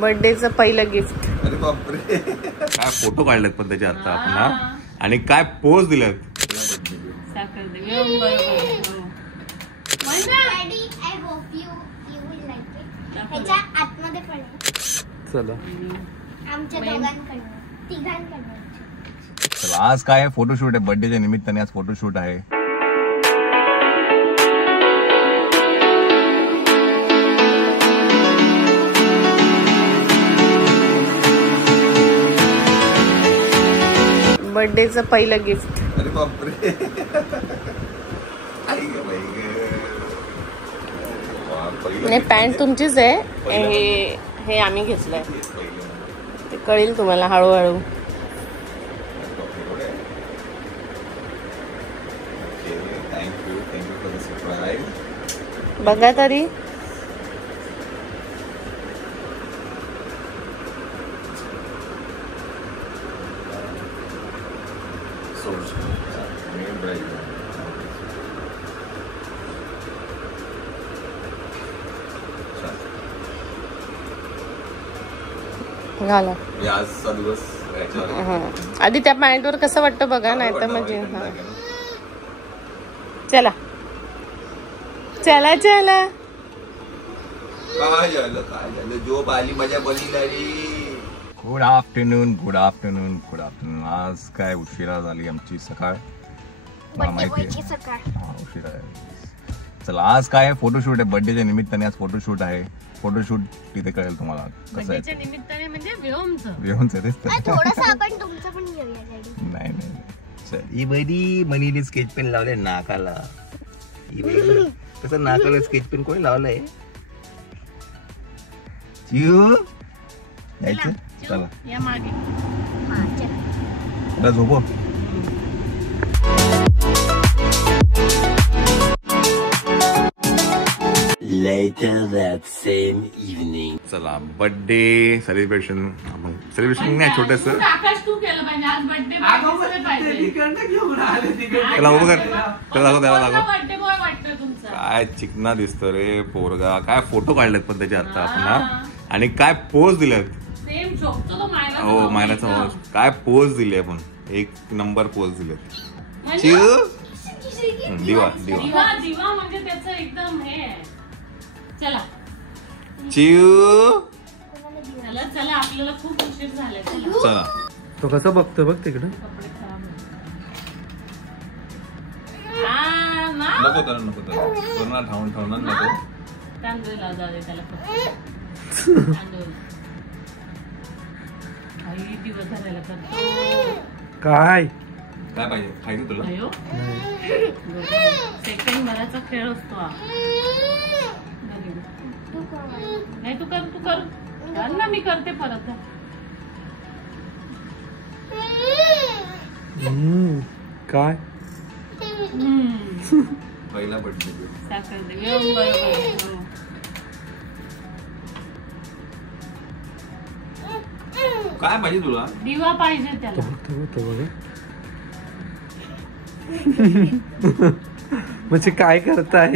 बर्थडेचं पहिलं गिफ्ट. अरे बापरे, काय फोटो काढलेत पण त्याचे आता आपण ना, आणि काय पोज दिलेत. चला आज काय फोटोशूट आहे, बर्थडेच्या निमित्ताने आज फोटोशूट आहे. बर्थडेचं पहिलं गिफ्ट. अरे बापरे, नाही पॅन्ट तुमचीच आहे, हे आम्ही घेतलंय. ते कळेल तुम्हाला हळूहळू. बघा तरी. घाला आजचा दिवस. आधी त्या पॅन्टवर कसं वाटतं बघा, नाही तर म्हणजे चला चला चला. काय झालं झोप आली माझ्या बनीलारी. Good afternoon, good afternoon, good afternoon. आज काय उशिरा झाली आमची सकाळ, माहिती आहे उशिरा आहे. चला आज काय फोटोशूट आहे, बर्थडेच्या निमित्ताने आज फोटोशूट आहे. फोटोशूट तिथे कळेल तुम्हाला कसं आहे. निमित्ताने म्हणजे व्योमचं नाही ही बरी मनीने स्केच पेन लावले नाकाला. कसं नाकाला स्केच पेन कोणी लावलंय. यायचं चला या मागे चला झोपो. Later that same evening. चला बर्थडे सेलिब्रेशन नाही, छोटस. त्याला उभं कर, त्याला लागो. काय चिकना दिसतो रे पोरगा. काय फोटो काढलेत पण त्याचे आता आपण ना, आणि काय पोज दिलेत. हो मायनाचा काय पोज दिले आपण, एक नंबर पोज दिलेत. दिवा दिवा दिवा म्हणजे त्याचं एकदम हे. चला चिव चला चला, आपल्याला खूप उशीर झालाय. चला. तो कसं बघतो बघ तिकडे. नको तर नको तर कोरोना ठेवणार नको. तांदूळ लाव जाऊ त्याला. काही दिवस झालेला काय काय पाहिजे खायचं तुला. सेकंड भराचा खेळ असतो. नाही तू कर ना, मी करते परत. काय पहिला बर्थडे साखर दे. बरोबर. काय पाहिजे तुला. दिवा पाहिजे त्याला. म्हणजे काय करताय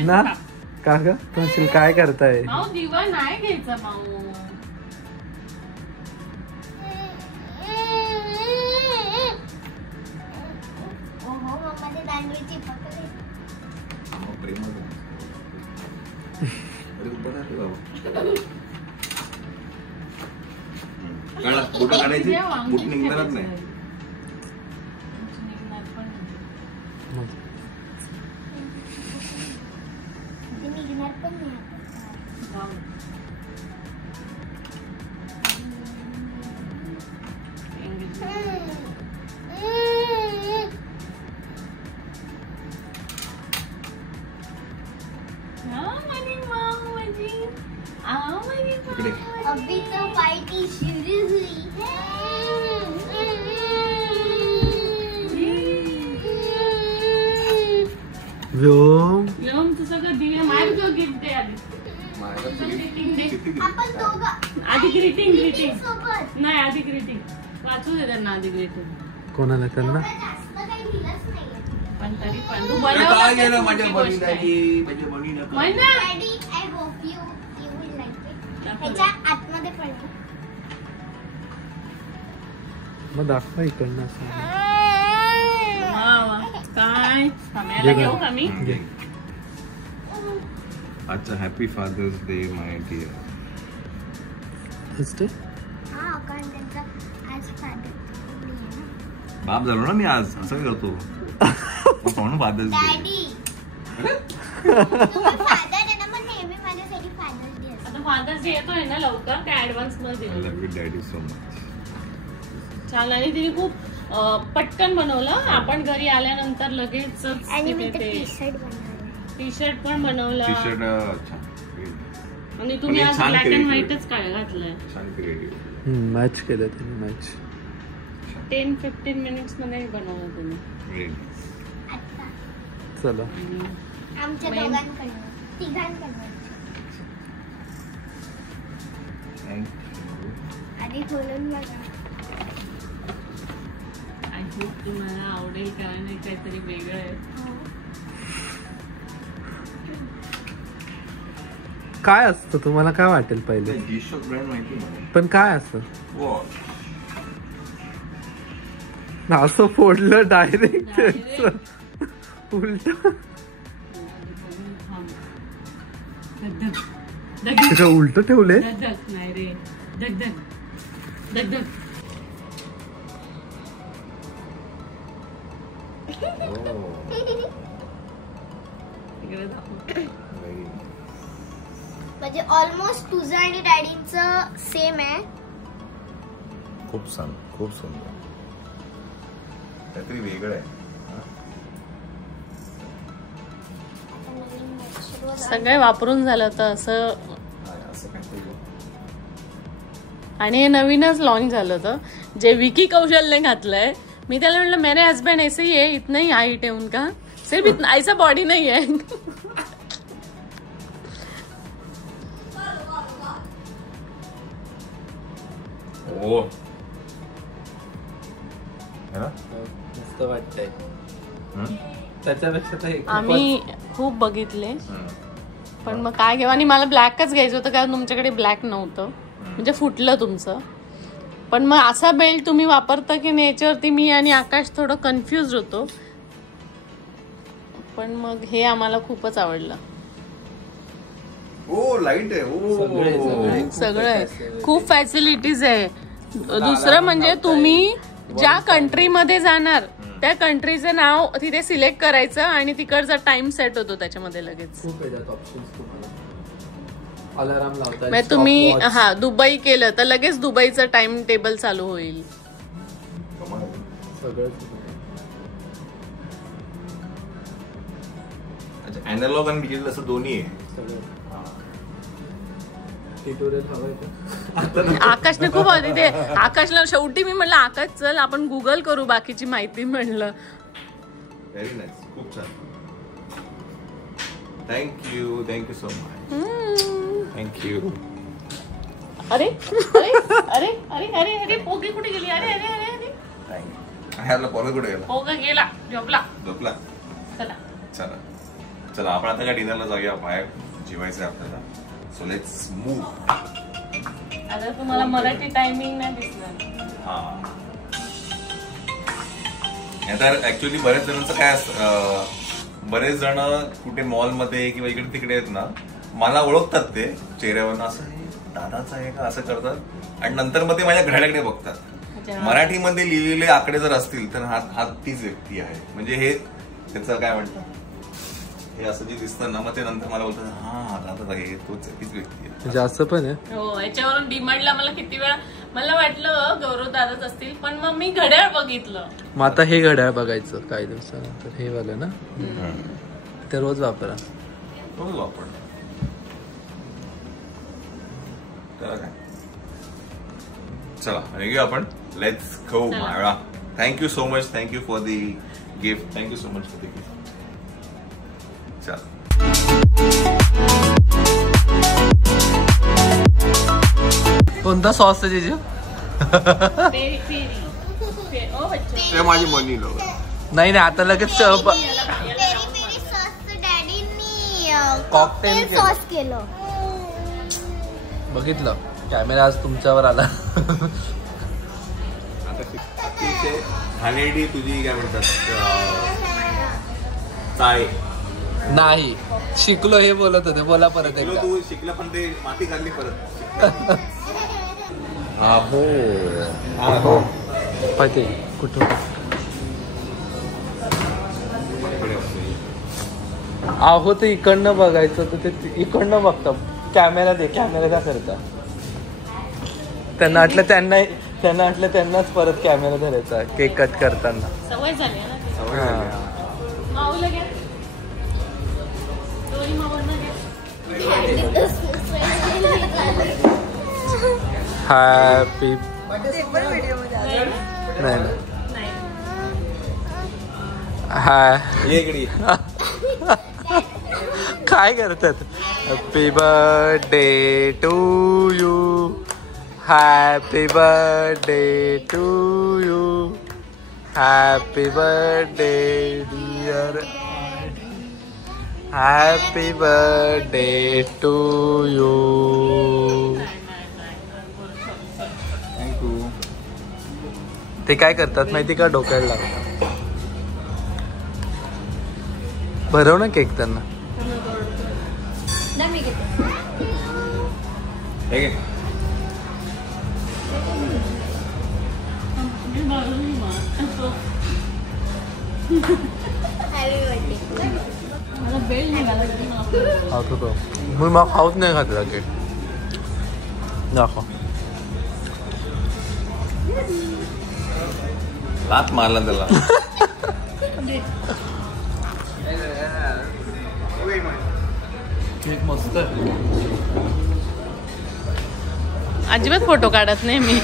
ना का ग, तहसील काय करताय. दिवा नाही घ्यायचा माऊ. बुट काढायची, बुट निघणारच नाही. अभी तो पार्टी शुरू हुई है. व्योम तू सगळं दिवे मार जो गिफ्ट दे आधी. आपण दोघं आधी ग्रीटिंग नाही, आधी ग्रीटिंग वाचू दे त्यांना. आधी ग्रीटिंग कोणाला त्यांना जास्त काही दिलंच नाही. पण तरी पण तू काय गेलं माझ्या बनीला. Daddy, I hope you will like it. ह्याच्या आतमध्ये पण आहे. मग दाखवा इकडनं असं. वा वा. काय खाण्याला घेऊ का मी? घे. अच्छा happy father's day my dear. असते? हा कारण त्यांचा आज फादर डे आहे ना. बाप झालो ना मी आज, असं काय करतो म्हणून फादर्स डे. डॅडी तुम्ही फादर आहे ना, मग नेहमी माझ्यासाठी फादर डे असतो. आता फादर्स डे येतोय ना लवकर, काय ऍडव्हान्स मध्ये आय दिलं. Love you daddy so much. छान. आणि तिने खूप पटकन बनवलं. आपण घरी आल्यानंतर लगेच आणि मी ते टी शर्ट बनवलं. टी शर्ट पण बनवला. टी शर्ट छान आणि तुम्ही पण आज छान ब्लॅक अँड creative. व्हाईटच काय घातलंय. छान क्रिएटिव्ह. मॅच केलं त्यांनी मॅच. 10-15 मिनिट्स मध्ये बनवलं तुम्ही. आता चला आमच्या Main. दोघांकडनं तिघांकडनं आधी खोलून बघा. आय होप तुम्हाला आवडेल, कारण हे काहीतरी वेगळं आहे. काय असतं तुम्हाला काय वाटेल पहिले? G-Shock ब्रँड माहिती मला. पण काय असतं? वॉच. असं फोडलं डायरेक्ट उलट. त्याचं उलट ठेवले. धगधग नाही रे, धगधग धगधग. इकडे दाखव. म्हणजे ऑलमोस्ट तुझं आणि डॅडींचं सेम आहे. खूप सुंदर काहीतरी वेगळं आहे. आता नवीन रोज सगळे वापरून झालं तर असं. असं काहीतरी आणि हे नवीनच लॉन्च झालं होतं, जे विकी कौशलने घातलंय. मी त्याला म्हटलं मेरे हस्बैंड ऐसे ही है, इतना ही हाइट है उनका, सिर्फ इतना ऐसा बॉडी नहीं है. ओ मस्त वाटतंय. त्याच्यापेक्षा तर आम्ही खूप बघितले, पण मग काय घेऊ. आणि मला ब्लॅकच घ्यायचं होतं कारण तुमच्याकडे ब्लॅक नव्हतं, म्हणजे फुटलं तुमचं. पण मग असा बेल्ट तुम्ही वापरता की नाही याच्यावरती मी आणि आकाश थोडं कन्फ्युज होतो. पण मग हे आम्हाला खूपच आवडलं. ओ लाईट आहे. ओ सगळं आहे, खूप फॅसिलिटीज आहे. दुसरं म्हणजे तुम्ही ज्या कंट्रीमध्ये जाणार त्या कंट्रीचं नाव तिथे सिलेक्ट करायचं आणि तिकडचा टाइम सेट होतो त्याच्यामध्ये लगेच. खूप येतात ऑप्शन्स तुम्हाला. अलार्म लावता. म्हणजे तुम्ही दुबई केलं तर लगेच दुबईचं टाइम टेबल चालू होईल. सगळंच. अॅनालॉग आणि डिजिटल असं दोन्ही आहे. ट्युटोरियल हवंय का? आकाशने खूप आधी ते आकाशला शेवटी मी म्हणलं आकाश चल आपण गुगल करू बाकीची माहिती म्हणलं. Very nice. खूप छान. Thank you so much. थँक्यू. अरे अरे अरे अरे अरे अरे पोगी कुठे गेली. अरे अरे अरे अरे ह्याला पोरं कुठे गेला? पोगा गेला, झोपला. चला चला चला आपण आता काय डिनरला जाऊया. बाहेर जेवायचंय आपल्याला. So let's move. आता तुम्हाला मराठी टायमिंग नाही दिसणार. हा तर ऍक्च्युअली बरेच जणांचं काय असतं, बरेच जण कुठे मॉलमध्ये किंवा इकडे तिकडे आहेत ना, मला ओळखतात ते चेहऱ्यावरनं, असं दादाच आहे का असं करतात. आणि नंतर मग ते माझ्या घड्याकडे बघतात. मराठीमध्ये लिहिलेले आकडे जर असतील तर हा तीच व्यक्ती आहे. म्हणजे हे त्याचं काय म्हणतात, हे असं जे दिसतं ना, मग ते नंतर मला बोलतात हा दादा हे तोच तीच व्यक्ती आहे. म्हणजे असं पण आहे. हो, याच्यावरून डिमांडला मला किती वेळा मला वाटलं गौरव दादाच असतील, पण मग मी घड्याळ बघितलं. मग आता हे घड्याळ बघायचं काही दिवसानंतर. हे वालं ना, ते रोज वापरा. रोज वापर. त्याला काय. चला निघूया आपण. लेट्स गो माळा. Thank you so much. Thank you for the gift. Thank you so much for the gift. चला. कोणता सॉस आहे जीजू? ते माझी मनी लोक. नाही आता लगेच पेरी सॉस डॅडींनी कॉकटेल सॉस केलं. बघितलं कॅमेरा आज तुमच्यावर आला. अतिशय घाणेरडी तुझी काय म्हणतात चाय. नाही शिकलो हे बोलत होते. बोला परत एकदा. तू शिकलं पण ते माती खाल्ली परत. आहो आहो पाहिजे कुठून आहो ते इकडनं बघायचं तर ते इकडनं बघता. कॅमेरा क्या करता. त्यांना वाटलं त्यांनाच परत कॅमेरा धरायचा केक कट करताना. सवय झाली आहे ना. हा. माऊला घ्या. दोन्ही माऊला घ्या. हॅपी नाही हाय ये इकडे. काय करतात. Happy birthday to you. Happy birthday to you. Happy birthday dear. Happy birthday to you. Thank you. ते काय करतात माहिती का डोक्याला लागतात. भरव ना केक त्यांना. हे घे. मला बेल निघाला. खात होतो मी. मग खाऊच नाही घातला केक. दाखव. लात मारला त्याला. केक मस्त. अजिबात फोटो काढत नाही मी.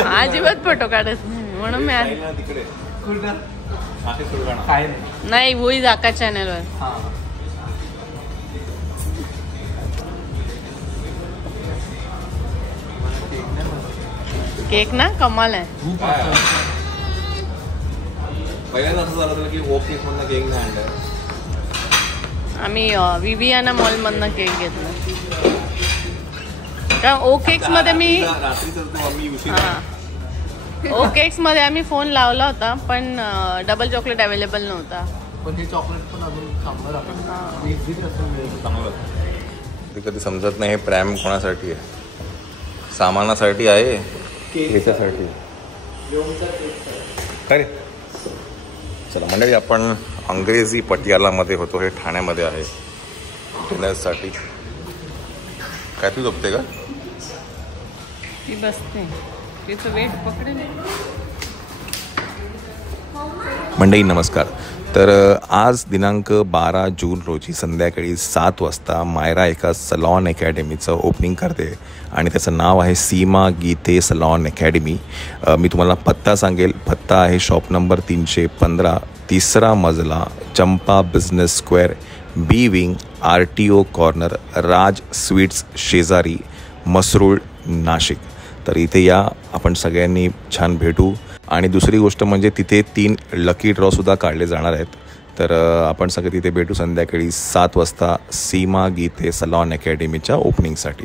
अजिबात फोटो काढत नाही म्हणून मी तिकडे नाही वही जाका चॅनलवर. केक ना कमाल आहे. पहिल्यांदा असं झालं होतं की ओ केक मधनं केक नाही आणलं. आम्ही विवियाना मॉल मधनं केक घेतला. कारण ओ केक्स मध्ये मी मम्मी ओ केक्स मध्ये आम्ही फोन लावला होता पण डबल चॉकलेट अवेलेबल नव्हता. पण हे चॉकलेट पण अजून चांगलं कधी कधी समजत नाही हे प्रेम कोणासाठी आहे. सामानासाठी आहे केकासाठी. काय रे. चला मंडळी आपण अंग्रेजी पटियालामध्ये होतो. हे ठाण्यामध्ये आहे डिनरसाठी. काय तू झोपते का. ती बसते तिचं वेट पकडेल. मंडळी नमस्कार. तर आज दिनांक 12 जून रोजी संध्याकाळी 7 वाजता मायरा एका सलॉन अकॅडमीचं ओपनिंग करते आणि त्याचं नाव आहे सीमा गीते सलॉन अकॅडमी. मी तुम्हाला पत्ता सांगेल. पत्ता आहे शॉप नंबर 315 3रा मजला चंपा बिझनेस स्क्वेअर बी विंग RTO कॉर्नर राज स्वीट्स शेजारी मसरूळ नाशिक. तर इथे या आपण सगळ्यांनी छान भेटू. आणि दुसरी गोष्ट म्हणजे तिथे 3 लकी ड्रॉसुद्धा काढले जाणार आहेत. तर आपण सगळे तिथे भेटू संध्याकाळी 7 वाजता सीमा गीते सलॉन अकॅडमीच्या ओपनिंगसाठी.